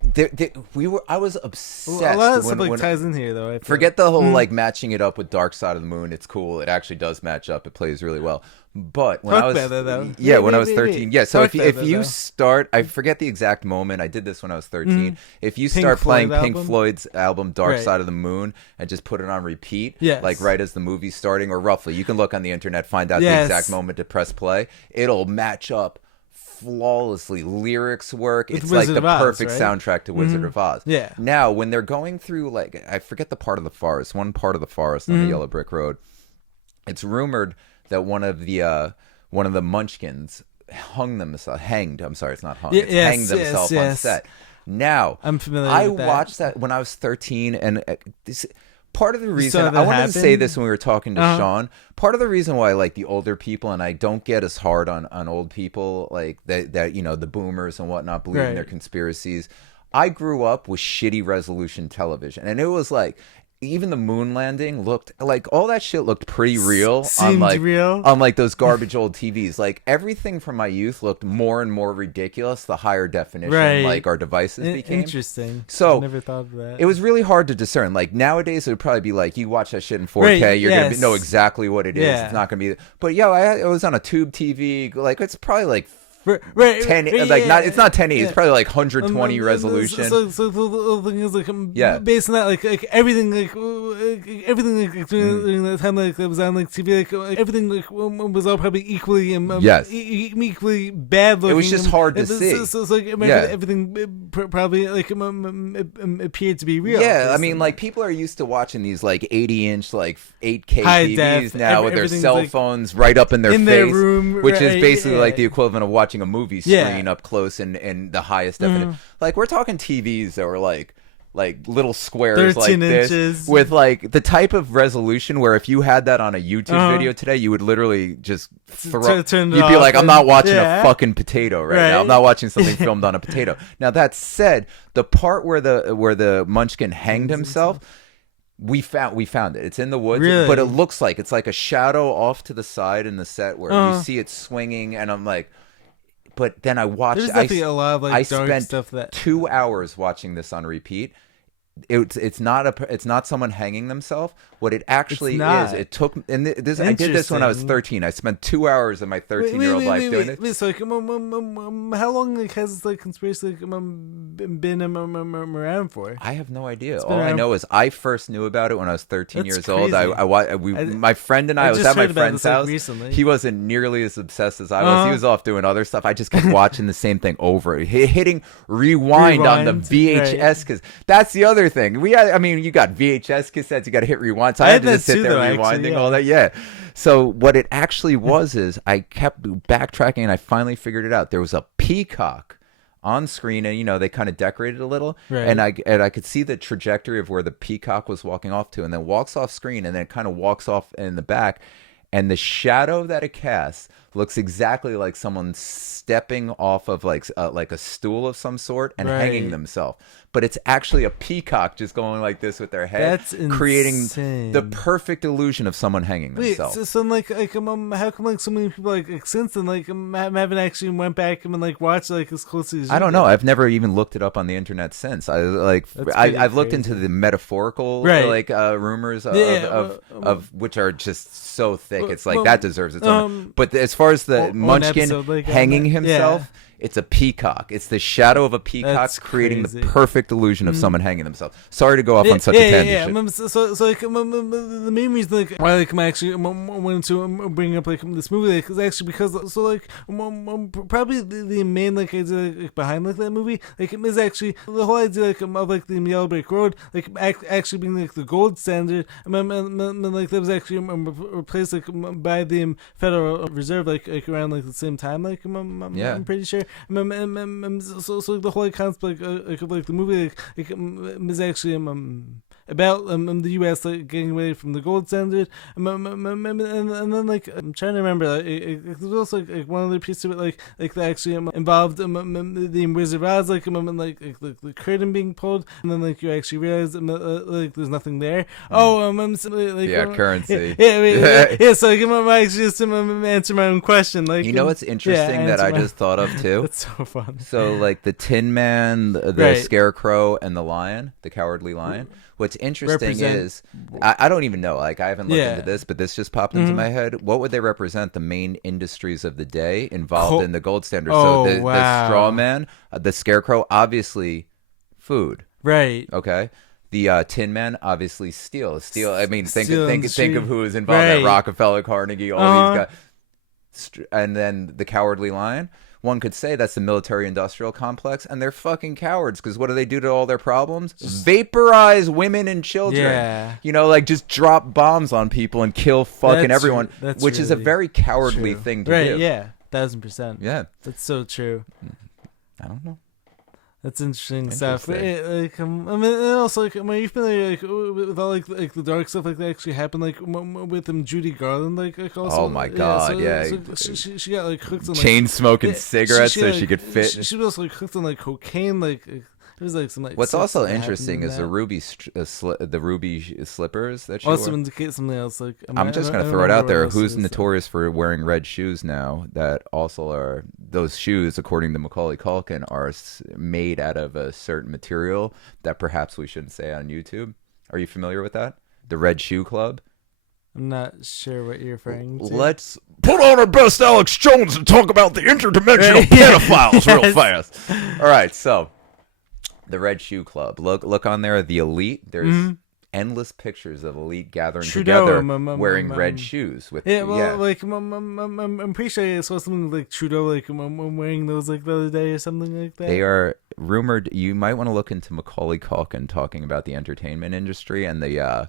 I was obsessed. A lot of stuff ties in here, though. Forget the whole like matching it up with Dark Side of the Moon. It's cool. It actually does match up. It plays really well. But when I was 13, So if you start, I forget the exact moment. I did this when I was 13. If you start playing Pink Floyd's album Dark Side of the Moon and just put it on repeat, like right as the movie's starting, or roughly, you can look on the internet, find out the exact moment to press play. It'll match up flawlessly. Lyrics work. It's like the perfect soundtrack to Wizard of Oz. Yeah. Now, when they're going through, like, I forget the part of the forest, one part of the forest on the Yellow Brick Road, it's rumored that one of the Munchkins hanged themselves on set. Now, I'm familiar with that. watched that when I was 13, and part of the You reason saw that I wanted to say happen? this when we were talking to Sean, part of the reason why I like the older people, and I don't get as hard on old people like that you know, the boomers and whatnot believe in their conspiracies. I grew up with shitty resolution television, and it was like, even the moon landing looked like, all that shit looked pretty real Seemed real on like those garbage old TVs. Like everything from my youth looked more and more ridiculous the higher definition like our devices became. Interesting. So I never thought of that. It was really hard to discern. Like nowadays it would probably be like, you watch that shit in 4K, you're gonna know exactly what it is. It's not gonna be, but it was on a tube TV. Like it's probably like 10, like not, it's not 1080, it's probably like 120 resolution. So the thing is, like, based on that, like everything, during that time, like that was on like TV, like everything like was all probably equally, equally bad looking. It was just hard to see. So like everything probably like appeared to be real. Yeah, I mean, like people are used to watching these like 80-inch, like 8K TVs now with their cell phones right up in their face, their room, which is basically like the equivalent of watching a movie screen up close and the highest definition. Like we're talking TVs that were like little squares like this inches. With like the type of resolution where if you had that on a YouTube video today, you would literally just throw. You'd be like, I'm not watching a fucking potato right now. I'm not watching something filmed on a potato. Now that said, the part where the Munchkin hanged himself, we found it. It's in the woods, but it looks like it's like a shadow off to the side in the set where you see it swinging, and I'm like. But then I watched. There's definitely a lot of like dark spent stuff that 2 hours watching this on repeat. It's not someone hanging themselves. What it actually is, it took, and I did this when I was 13. I spent 2 hours of my 13-year-old life doing it. So like, how long like has this like conspiracy been around for? I have no idea. All I know is I first knew about it when I was 13 years old. My friend and I was at my friend's house. Recently. He wasn't nearly as obsessed as I was. He was off doing other stuff. I just kept watching the same thing over, hitting rewind on the VHS, because that's the other thing. I mean, you got VHS cassettes, you got to hit rewind. So I had to just sit there rewinding all that. Yeah. So what it actually was is I kept backtracking and I finally figured it out. There was a peacock on screen, and they kind of decorated a little, and I could see the trajectory of where the peacock was walking off to, and then walks off screen, and then it kind of walks off in the back, and the shadow that it casts looks exactly like someone stepping off of like a stool of some sort and hanging themselves. But it's actually a peacock just going like this with their head, creating the perfect illusion of someone hanging themselves. So how come like so many people like since then haven't actually went back and like watched like as closely as I don't know. I've never even looked it up on the internet since. I've looked into the metaphorical rumors of which are just so thick. It's like that deserves its own. But as far as the Munchkin hanging himself. It's a peacock. It's the shadow of a peacock creating the perfect illusion of someone hanging themselves. Sorry to go off on such a tangent. So like the main reason like why like I actually wanted to bring up like this movie is actually because probably the main like idea like, behind like that movie like it is actually the whole idea like of like the Yellow Brick Road like actually being like the gold standard and like that was actually replaced like by the Federal Reserve like around like the same time like I'm pretty sure. So the whole concept like the movie is actually about the U.S. like getting away from the gold standard, and then like I'm trying to remember it was also like one other piece of it like that actually involved the Wizard of Oz like the curtain being pulled, and then like you actually realize like there's nothing there. Currency. So like, I actually just answer my own question. Like what's interesting that I just thought of too. That's so fun. So like the Tin Man, the Scarecrow, and the Lion, the Cowardly Lion. What's interesting is, I don't even know, like I haven't looked into this, but this just popped into my head. What would they represent the main industries of the day involved in the gold standard? The straw man, the Scarecrow, obviously food. Right. Okay. The Tin Man, obviously steel. I mean, think of who is involved at Rockefeller, Carnegie, all these guys. And then the Cowardly Lion. One could say that's the military-industrial complex, and they're fucking cowards, because what do they do to all their problems? Vaporize women and children. Yeah. like just drop bombs on people and kill fucking everyone, which is a very cowardly thing to do. Yeah, 1,000%. Yeah. That's so true. I don't know. That's interesting stuff. Like, I mean, and also, like, are you familiar, like, with all like the dark stuff like that actually happened, like with Judy Garland, like also. Oh my God, So she got like hooked on chain smoking cigarettes so she could fit. She was also like hooked on like cocaine, like. It was like some like. What's also interesting is the ruby slippers that she also wore. indicate something else. Like I'm just gonna throw it out there. Who's notorious for wearing red shoes now? That also are those shoes, according to Macaulay Culkin, are made out of a certain material that perhaps we shouldn't say on YouTube. Are you familiar with that? The Red Shoe Club. I'm not sure what you're referring to. Let's put on our best Alex Jones and talk about the interdimensional pedophiles real fast. All right, so. The Red Shoe Club. Look on there. The Elite. There's endless pictures of Elite gathering together wearing red shoes. With like I'm pretty sure I saw something like Trudeau like wearing those like the other day or something like that. They are rumored. You might want to look into Macaulay Culkin talking about the entertainment industry and the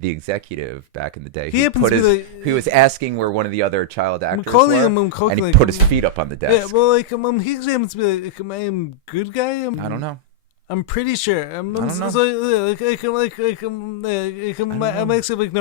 executive back in the day who was asking where one of the other child actors were, and he put his feet up on the desk. Yeah, well, like he happens to be like, am I a good guy? I don't know. I'm pretty sure. I'm actually like no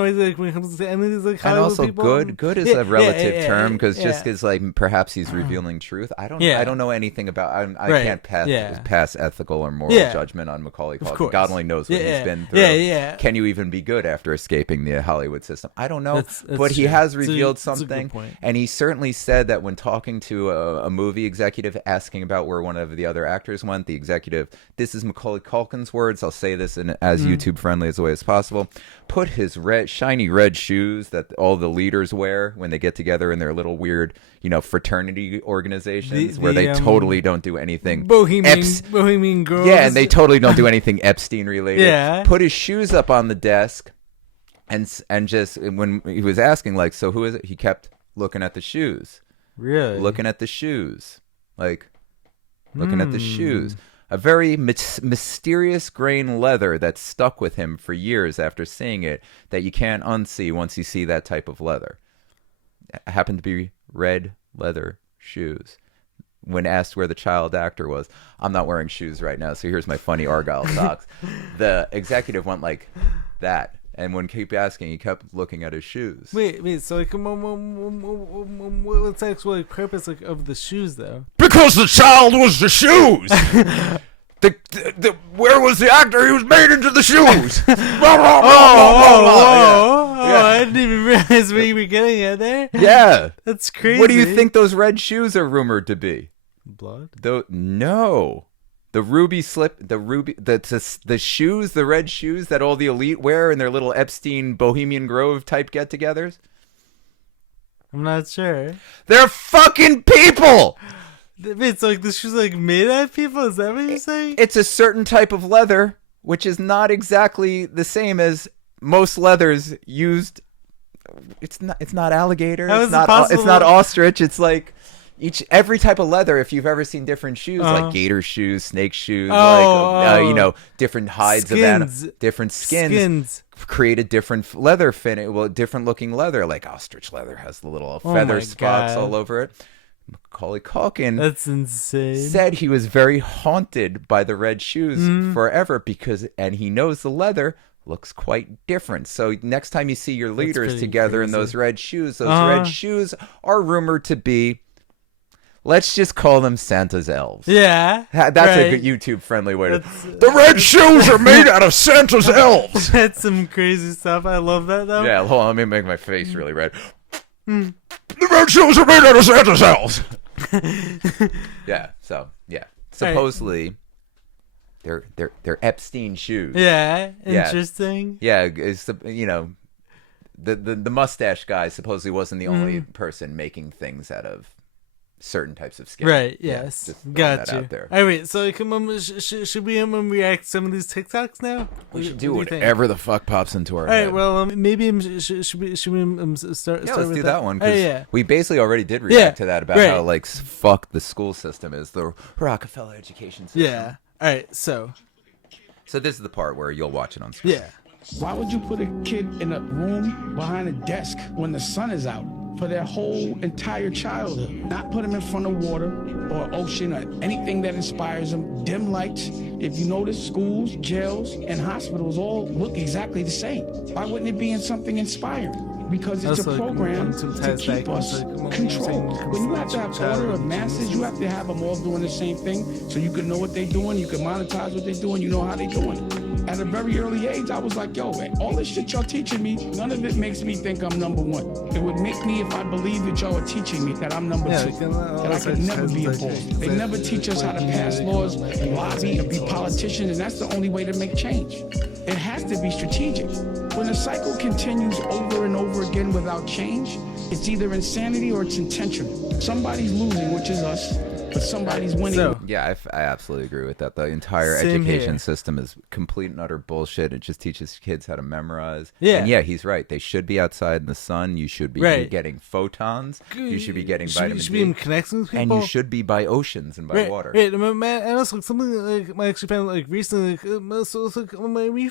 idea like when it comes to any of these like Hollywood and also people. good is a relative term because just because like perhaps he's revealing truth. I don't know anything about. I can't pass ethical or moral judgment on Macaulay Culkin. God only knows what he's been through. Can you even be good after escaping the Hollywood system? I don't know. That's but he has revealed something, and he certainly said that when talking to a movie executive asking about where one of the other actors went, the executive, this is Macaulay Culkin's words. I'll say this in as YouTube friendly as the way as possible. Put his shiny red shoes that all the leaders wear when they get together in their little weird, fraternity organizations where they totally don't do anything. Bohemian girls. Yeah, and they totally don't do anything Epstein related. Yeah. Put his shoes up on the desk, and just when he was asking like, so who is it? He kept looking at the shoes. Really? Looking at the shoes, like looking at the shoes. A very mysterious grain leather that stuck with him for years after seeing it that you can't unsee once you see that type of leather. It happened to be red leather shoes. When asked where the child actor was, I'm not wearing shoes right now, so here's my funny Argyle socks. The executive went like that. And when keep asking, he kept looking at his shoes. Wait. So like, what's the actual purpose of the shoes, though? Because the child was the shoes. Where was the actor? He was made into the shoes. I didn't even realize where you were getting at there. Yeah, that's crazy. What do you think those red shoes are rumored to be? Blood? No. The ruby the shoes, the red shoes that all the elite wear in their little Epstein Bohemian Grove type get-togethers. I'm not sure. They're fucking people. It's like the shoes like made out of people. Is that what you're saying? It's a certain type of leather, which is not exactly the same as most leathers used. It's not alligator. It's not ostrich. It's like. Every type of leather, if you've ever seen different shoes, like gator shoes, snake shoes, different hides of different skins, create a different leather fit. Well, different looking leather, like ostrich leather has the little feather spots all over it. Macaulay Culkin, that's insane, said he was very haunted by the red shoes forever and he knows the leather looks quite different. So next time you see your leaders together in those red shoes, red shoes are rumored to be. Let's just call them Santa's elves. Yeah. That's a good YouTube-friendly way to... The red shoes are made out of Santa's elves! That's some crazy stuff. I love that, though. Yeah, hold on. Let me make my face really red. The red shoes are made out of Santa's elves! Yeah, so, yeah. Supposedly, they're Epstein shoes. Yeah, interesting. Yeah, it's, the mustache guy supposedly wasn't the only person making things out of certain types of skin. Right, yes. Got you. All right, so should we react to some of these TikToks now? We should do whatever the fuck pops into our head. All right, well, maybe should we start let's with do that one, because we basically already did react to that about how, like, fuck the school system is, the Rockefeller education system. Yeah. All right, so this is the part where you'll watch it on screen. Yeah. Why would you put a kid in a room behind a desk when the sun is out? for their whole entire childhood. Not put them in front of water or ocean or anything that inspires them. Dim lights. If you notice, schools, jails, and hospitals all look exactly the same. Why wouldn't it be in something inspiring? Because it's a program to keep us controlled. When you have to have order of masses, you have to have them all doing the same thing so you can know what they're doing, you can monetize what they're doing, you know how they're doing it. At a very early age, I was like, yo, man, all this shit y'all teaching me, none of it makes me think I'm number one. It would make me if I believe that y'all are teaching me that I'm number two, that I could never be a boss. They never teach us how to pass laws and lobby and be politicians, and that's the only way to make change. It has to be strategic. When the cycle continues over and over again without change, it's either insanity or it's intentional. Somebody's losing, which is us, but somebody's winning. So, yeah, I absolutely agree with that. The entire Same education here. system is complete and utter bullshit. It just teaches kids how to memorize. Yeah. And yeah, he's right. They should be outside in the sun. You should be Right. getting photons. You should be getting vitamin You should D. be connecting with people. And you should be by oceans and by Right, water. right. Man, and also something like I actually found like recently, so it's like my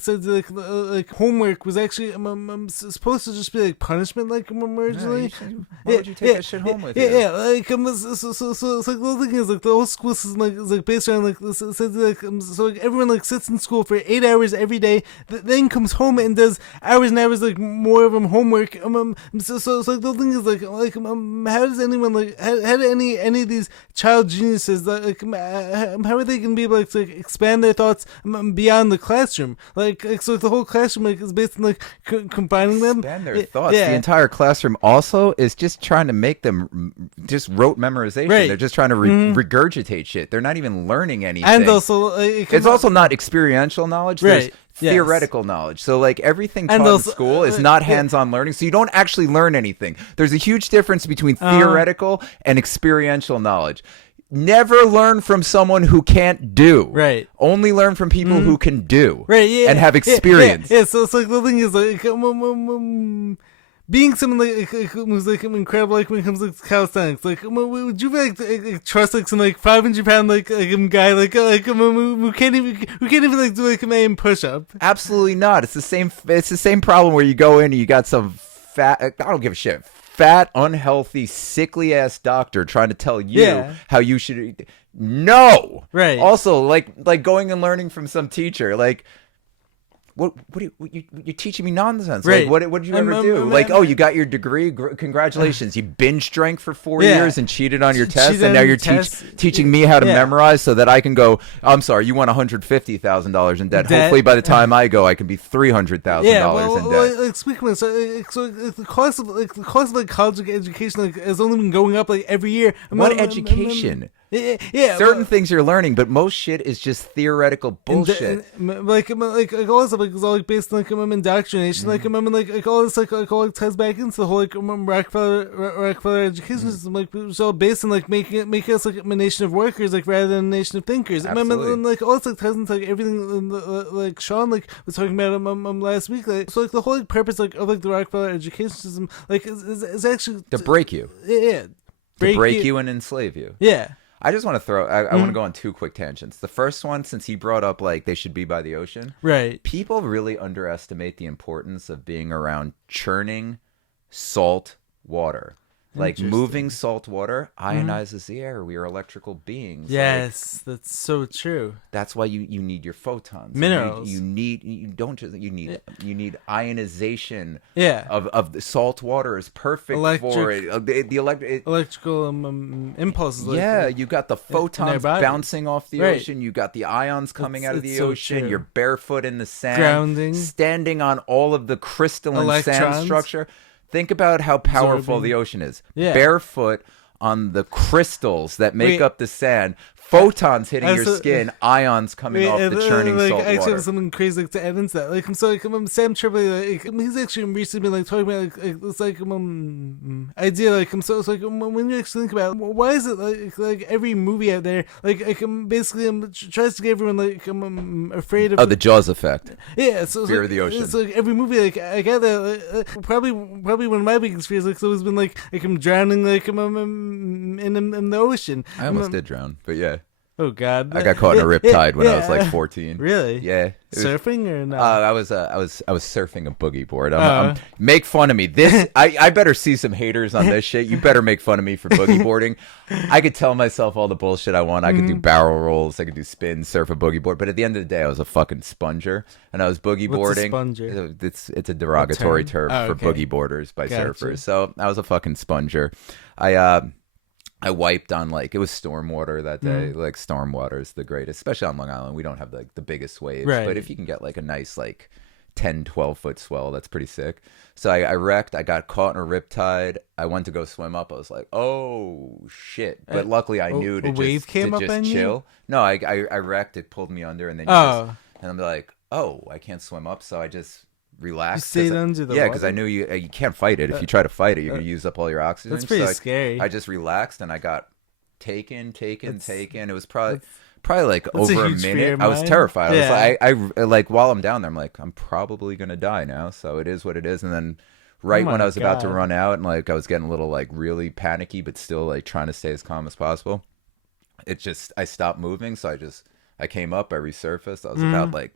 said like homework was actually supposed to just be like punishment, like originally. Why would you take that shit home with you? Yeah, like so it's like the whole thing is like the whole school system is like based around like this. So like everyone like sits in school for 8 hours every day, then comes home and does hours and hours like more of homework. So it's like the whole thing is like how does anyone like how do any of these child geniuses how are they gonna be able to like, expand their thoughts beyond the classroom? So the whole classroom like is based on like combining them. Expand their thoughts. Yeah. The entire classroom also is just trying to make them just rote memorization. Right. They're just trying to regurgitate shit. They're not even learning anything. And also, it's also not experiential knowledge. There's Right. Yes. theoretical knowledge. So like everything And taught also, in school is not hands-on learning. So you don't actually learn anything. There's a huge difference between theoretical and experiential knowledge. Never learn from someone who can't do. Right. Only learn from people who can do. Right. Yeah. And have experience. Yeah. So it's like the thing is like being someone who's like incredible like when it comes to calisthenics, like would you like trust like some like 500-pound like guy who can't even like do like a main push-up? Absolutely not. It's the same problem where you go in and you got some fat, I don't give a shit, fat, unhealthy, sickly ass doctor trying to tell you how you should eat. No. Right. Also, like going and learning from some teacher, like you're teaching me nonsense. Right. Like what did you ever do? Like, oh, you got your degree, congratulations. You binge drank for 4 years and cheated on your test, and now you're teaching me how to memorize so that I can go, I'm sorry, you want $150,000 in debt. Hopefully by the time I go I can be $300,000 in debt. Like speaking of, so the cost of like college education like has only been going up like every year. What education? Certain things you're learning, but most shit is just theoretical bullshit. Like all this stuff like is all like based on like indoctrination. Like all this like all ties back into the whole like Rockefeller education system. Like it's all based on like making us like a nation of workers like rather than a nation of thinkers. Absolutely. And like all this like ties into like everything like Sean like was talking about last week. Like so like the whole like purpose like of like the Rockefeller education system like is actually To break you. Yeah. To break you and enslave you. Yeah. I just want to I want to go on two quick tangents. The first one, since he brought up like they should be by the ocean. Right. People really underestimate the importance of being around churning salt water. Like moving salt water ionizes the air. We are electrical beings. Yes, that's so true. That's why you need your photons. Minerals. You need ionization. Yeah. Of the salt water is perfect for it. Electrical impulses. You got the photons bouncing off the ocean. You got the ions coming out of the ocean. True. You're barefoot in the sand, grounding, standing on all of the crystalline electrons. Sand structure. Think about how powerful the ocean is. Yeah. Barefoot on the crystals that make up the sand. Photons hitting your skin, ions coming off the churning salt water. I actually have something crazy to evidence that. Like, Sam Tripoli, he's actually recently been talking about this idea. When you actually think about it, why is it like every movie out there basically tries to get everyone afraid of the Jaws effect. Yeah, fear of the ocean. It's like every movie I get that probably one of my biggest fears it's always been I'm drowning in the ocean. I almost did drown, but yeah. Oh God! I got caught in a riptide when I was like 14. Really? Yeah. Surfing or no? I was surfing a boogie board. Make fun of me. I better see some haters on this shit. You better make fun of me for boogie boarding. I could tell myself all the bullshit I want. I could do barrel rolls. I could do spins, surf a boogie board. But at the end of the day, I was a fucking sponger, and I was boogie boarding. What's a sponger? It's a derogatory term for boogie boarders by surfers. So I was a fucking sponger. I wiped on it was storm water that day. Like storm water is the greatest, especially on Long Island. We don't have the biggest waves, but if you can get a nice 10, 12 foot swell, that's pretty sick. So I wrecked. I got caught in a riptide. I went to go swim up. I was like, oh shit! But luckily I knew to just chill. You? No, I wrecked. It pulled me under, and then and I'm like, oh, I can't swim up, so I just relaxed. You stayed under the water? Yeah, because I knew you can't fight it. If you try to fight it, you're gonna use up all your oxygen. That's pretty scary. I just relaxed, and I got taken. It was probably over a minute. I was terrified. Yeah. I was while I'm down there, I'm like, I'm probably gonna die now. So it is what it is. And then when I was about to run out, and I was getting a little really panicky, but still trying to stay as calm as possible. I stopped moving. So I came up. I resurfaced. I was about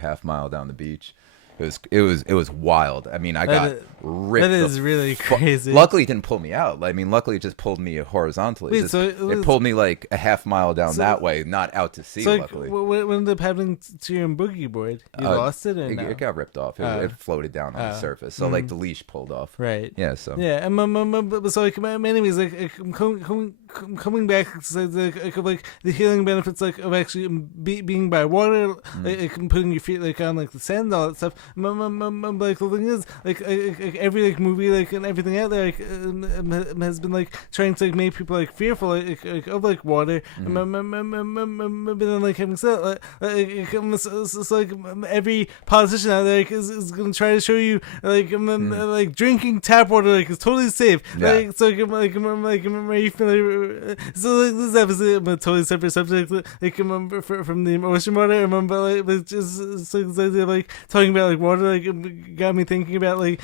half mile down the beach. It was wild. I mean, I got ripped. That is really crazy. Luckily, it didn't pull me out. I mean, luckily, it just pulled me horizontally. Wait, it pulled me a half mile down that way, not out to sea. Luckily, what ended up happening to your boogie board? You lost it, or no? It got ripped off. It floated down on the surface, so the leash pulled off. Right. Yeah. So. Yeah, and so anyways, I'm coming back to the healing benefits of actually being by water, putting your feet on the sand and all that stuff. The thing is, every movie and everything out there has been trying to make people fearful of water. But then having said that, every politician out there is going to try to show you drinking tap water is totally safe. Yeah. So this episode, I'm a totally separate subject. From the ocean water. I remember talking about water got me thinking about you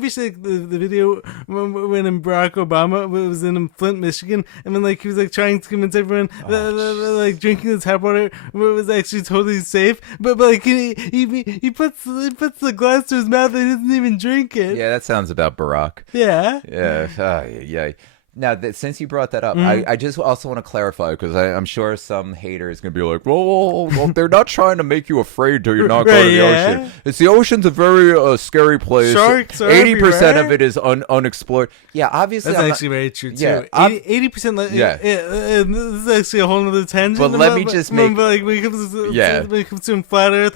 wish the video when Barack Obama was in Flint, Michigan, and then he was trying to convince everyone that drinking the tap water was actually totally safe, but he puts the glass to his mouth and he doesn't even drink it. Yeah, that sounds about Barack. Yeah. Yeah. Now, since you brought that up, I just also want to clarify, because I'm sure some hater is going to be like, well, they're not trying to make you afraid till you're not going to the ocean. The ocean's a very scary place. Sharks are 80% of it is unexplored. Yeah, obviously. That's actually very true, too. Yeah, 80%. This is actually a whole other tangent. But let me just make... when it comes to flat Earth,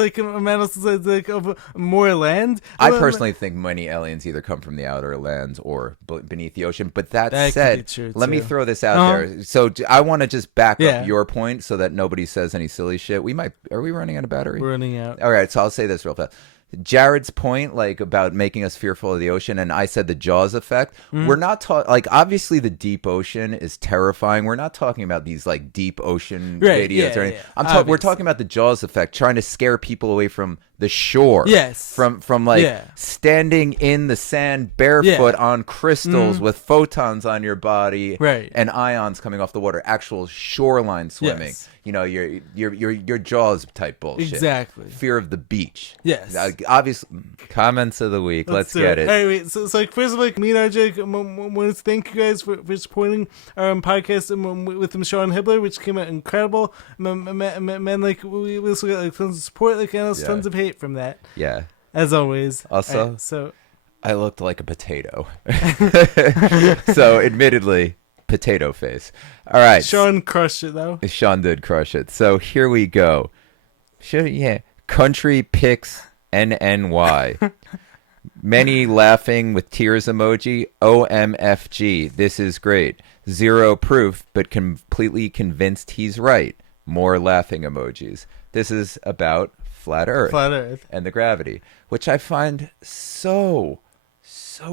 of more land. I personally think many aliens either come from the outer lands or beneath the ocean. But that said, let me throw this out there. So I want to just back up your point so that nobody says any silly shit. Are we running out of battery? We're running out. All right, so I'll say this real fast. Jared's point, about making us fearful of the ocean, and I said the Jaws effect. We're not talking, obviously the deep ocean is terrifying. We're not talking about these deep ocean videos or anything. We're talking about the Jaws effect, trying to scare people away from the shore. Yes. From standing in the sand barefoot on crystals with photons on your body, and ions coming off the water. Actual shoreline swimming. Yes. Your Jaws type bullshit. Exactly. Fear of the beach. Yes. Obviously, comments of the week. Let's get it. All right, wait. So first of all, me and RJ want to thank you guys for supporting our podcast with Sean Hibbler, which came out incredible. Man, we also got tons of support, and tons of hate from that. Yeah. As always. Also, right, so I looked like a potato. So, admittedly, potato face. All right. Sean crushed it, though. Sean did crush it. So, here we go. Country picks NNY. Many laughing with tears emoji. OMFG. This is great. Zero proof, but completely convinced he's right. More laughing emojis. This is about Flat Earth and the gravity, which I find so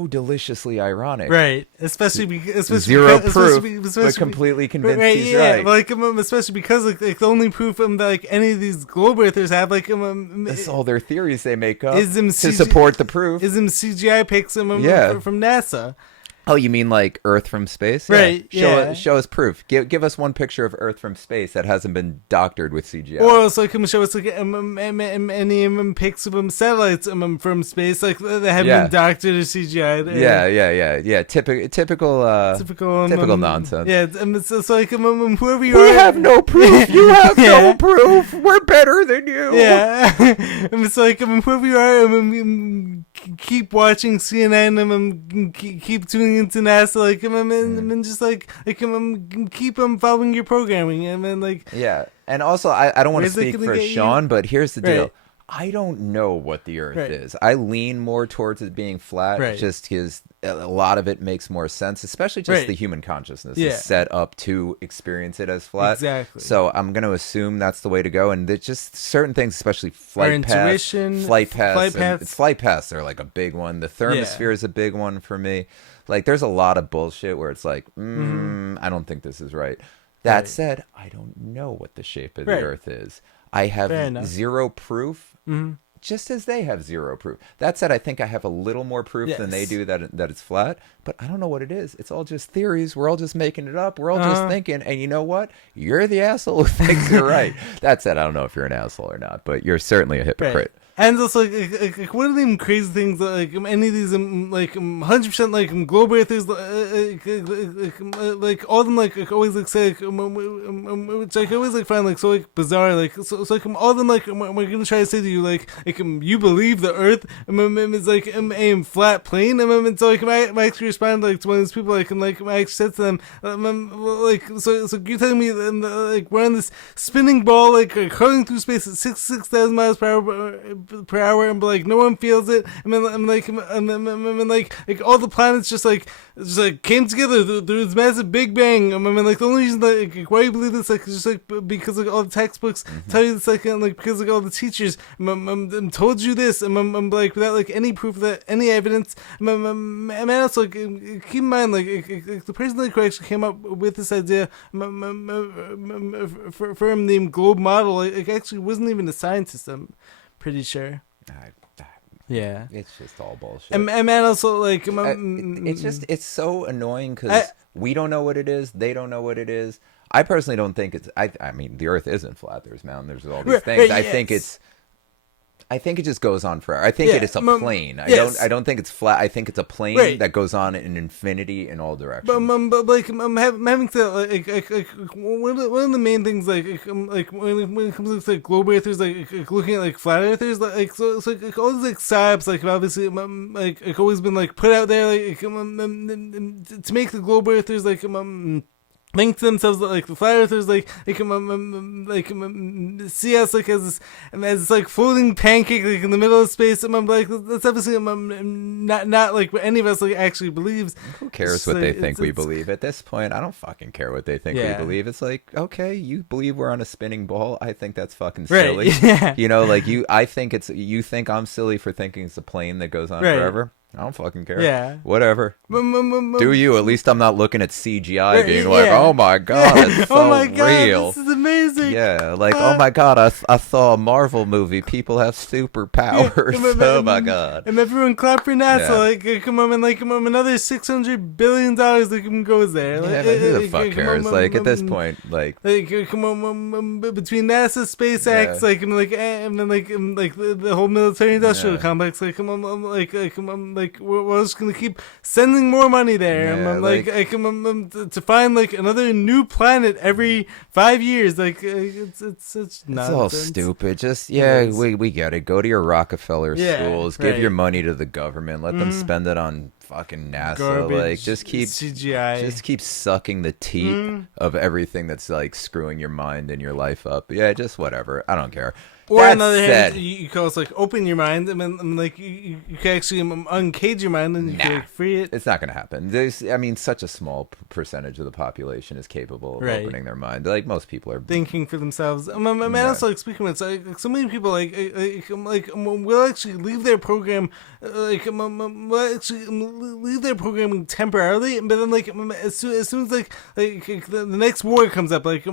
deliciously ironic. Right. Especially because zero proof, but completely convinced he's right. Especially because the only proof that any of these globe earthers have that's all their theories they make up is to support the proof. Is them CGI pics from NASA. Oh, you mean like Earth from space? Right, Yeah. yeah. Show us proof. Give us one picture of Earth from space that hasn't been doctored with CGI. Or else like show us like any pics of satellites from space like that haven't Yeah. been doctored or CGI'd. Yeah. Typical nonsense. Yeah, so like whoever you We are, have no proof. You have Yeah. no proof. We're better than you. yeah. It's like whoever you are, keep watching CNN and keep tuning into NASA. Like and just keep following your programming and then like Yeah. And also, I don't want to Where's it speak gonna for get you? Sean, but here's the deal. Right. I don't know what the Earth Right. is. I lean more towards it being flat, Right. just because a lot of it makes more sense, especially just Right. the human consciousness Yeah. is set up to experience it as flat. Exactly. So I'm going to assume that's the way to go. And there's just certain things, especially Our flight paths. intuition, Flight paths. flight paths. Flight paths are like a big one. The thermosphere is a big one for me. Like, there's a lot of bullshit where it's like, I don't think this is right. That Right. said, I don't know what the shape of the Right. Earth is. I Fair have enough. zero proof, just as they have zero proof. That said, I think I have a little more proof than they Yes. do that it's flat, but I don't know what it is. It's all just theories. We're all just making it up. We're all just thinking, and you know what? You're the asshole who thinks you're right. That said, I don't know if you're an asshole or not, but you're certainly a hypocrite. Right. And also, like one of them crazy things, like any of these, 100% like global earthers, like all of them, like always like say, which I always like find like so like bizarre, like so like all of them like we're gonna try to say to you like you believe the Earth is like a flat plane, and so like I actually respond like to one of these people like I actually said to them like so you're telling me like we're on this spinning ball like curling through space at 6,000 miles per hour, and like no one feels it, and then like all the planets just came together through this massive Big Bang. I mean, like the only reason that why you believe this like is just like because like all the textbooks tell you this like because like all the teachers told you this, and like without like any proof of that, any evidence. And also like, keep in mind like the person like, who actually came up with this idea for the globe model like actually wasn't even a scientist. I'm pretty sure. Yeah, It's just all bullshit. and man, also like It's so annoying because we don't know what it is. They don't know what it is. I personally don't think it's. I mean, the Earth isn't flat. There's mountains. There's all these things. I think it just goes on forever. I think it is a plane. I don't think it's flat. I think it's a plane that goes on in infinity in all directions. But like I'm having to like one of the main things like when it comes to like global earthers like looking at like flat earthers like so like all these like psyops like obviously like always been like put out there like to make the global earthers like think to themselves that like the flat earthers like see us like as this like floating pancake like in the middle of space, and I'm like that's obviously not like what any of us like actually believes. Who cares what they think we believe at this point? I don't fucking care what they think we believe. It's like, okay, you believe we're on a spinning ball. I think that's fucking silly. Yeah. You know, like you think I'm silly for thinking it's a plane that goes on forever. I don't fucking care. Yeah. Whatever. Do you? At least I'm not looking at CGI being like, yeah. oh my god, it's so oh my god, real. this is amazing. Yeah, like, oh my god, I saw a Marvel movie. People have superpowers. Oh my god. And everyone clap for NASA. Yeah. Like, come on, another $600 billion that goes there. Like, Yeah, but who the fuck cares? Like, at this point, like come on, between NASA, SpaceX, and then the whole military industrial complex. Like, come on, we're just gonna keep sending more money there. Yeah, To find like another new planet every 5 years. Like, it's it's nonsense. all stupid. Just we get it. Go to your Rockefeller schools. Give your right. money to the government. Let them spend it on fucking NASA. Garbage, like, just keep CGI. Just keep sucking the teat of everything that's like screwing your mind and your life up. Yeah, just whatever. I don't care. Or That on the other hand, said, you can also like open your mind, and then like you can actually uncage your mind, and you can like, free it. it's not going to happen. I mean, such a small percentage of the population is capable of Right. opening their mind. Like, most people are Thinking for themselves. Also, like speaking of it, like so many people will actually leave their program, will actually leave their programming temporarily, but then like as soon as like the next war comes up, like or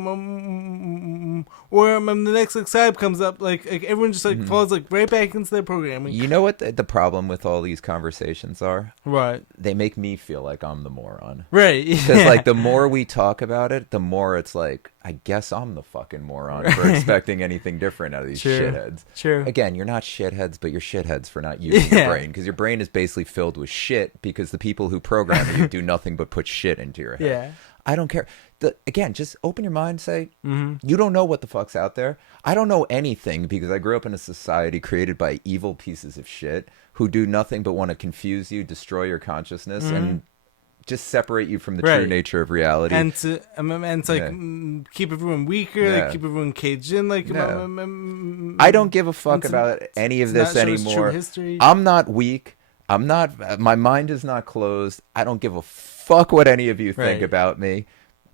the next like side comes up, like everyone just like falls like right back into their programming. You know what the problem with all these conversations are? Right. They make me feel like I'm the moron. Right. Because like the more we talk about it, the more it's like, I guess I'm the fucking moron for expecting anything different out of these shitheads. True. Again, you're not shitheads, but you're shitheads for not using your brain, because your brain is basically filled with shit because the people who program you do nothing but put shit into your head. Yeah. I don't care. Again, just open your mind. Say, you don't know what the fuck's out there. I don't know anything because I grew up in a society created by evil pieces of shit who do nothing but want to confuse you, destroy your consciousness, and just separate you from the true nature of reality. And to like keep everyone weaker, like keep everyone caged in. Like I don't give a fuck about any of this anymore. I'm not weak. I'm not. My mind is not closed. I don't give a fuck what any of you think about me.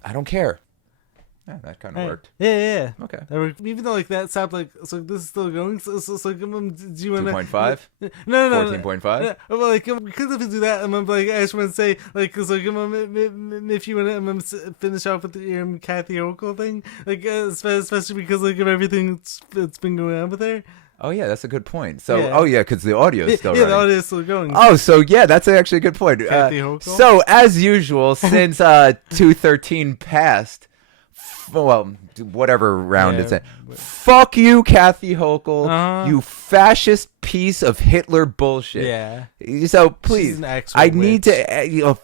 I don't care. Yeah, that kind of worked. Yeah. Okay. That worked. Even though like that stopped, like so this is still going. So like, do you want 2.5? No. 14.5? Well, like because if you do that, I'm like I just want to say like because like if you want to finish off with your Kathy Hochul thing, like especially because like of everything that's been going on with her. Oh yeah, that's a good point. So because the audio is still running. The audio is still going. Oh, so yeah, that's actually a good point. So as usual, since 213 passed, well, whatever round it's in, fuck you, Kathy Hochul, you fascist piece of Hitler bullshit. Yeah. So please, I need to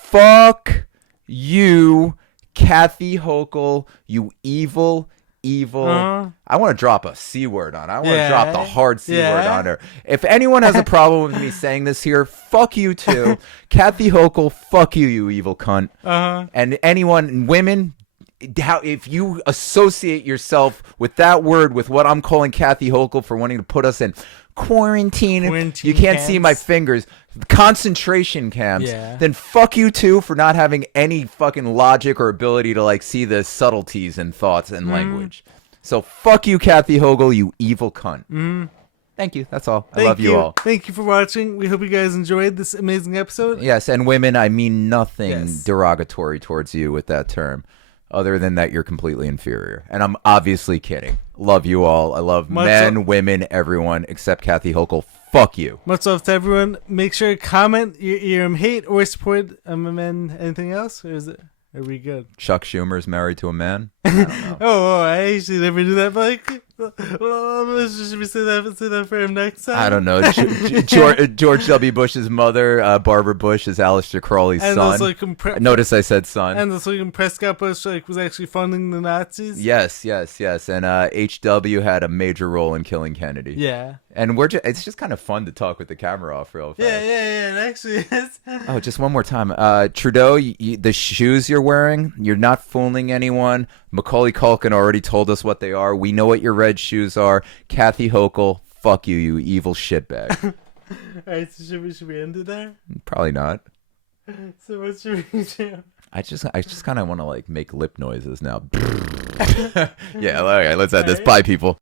fuck you, Kathy Hochul, you evil. I want to drop a C word on her. I want to drop the hard C word on her. If anyone has a problem with me saying this here, fuck you too. Kathy Hochul, fuck you, you evil cunt. And anyone, women, if you associate yourself with that word, with what I'm calling Kathy Hochul for wanting to put us in quarantine you can't see my fingers, concentration camps, then fuck you too for not having any fucking logic or ability to like see the subtleties in thoughts and language. So fuck you, Kathy Hochul, you evil cunt. Thank you. That's all. I love you all. Thank you for watching. We hope you guys enjoyed this amazing episode. Yes, and women, I mean nothing derogatory towards you with that term, other than that you're completely inferior. And I'm obviously kidding. Love you all. I love men, women, everyone, except Kathy Hochul. Fuck you. Much love to everyone. Make sure to comment your hate or support men. Anything else? Or are we good? Chuck Schumer's married to a man? I don't know. I actually never do that, but like, should we say that for him next time? I don't know. George W. Bush's mother, Barbara Bush, is Aleister Crowley's son. Also, notice I said son. And also, Prescott Bush was actually funding the Nazis. Yes. And H.W. had a major role in killing Kennedy. Yeah. And it's just kind of fun to talk with the camera off real fast. Yeah, it actually is. Oh, just one more time. Trudeau, the shoes you're wearing, you're not fooling anyone. Macaulay Culkin already told us what they are. We know what your red shoes are. Kathy Hochul, fuck you, you evil shitbag. All right, so should we end it there? Probably not. So what should we do? I just kind of want to like make lip noises now. Yeah, all right, let's end this. Bye, people.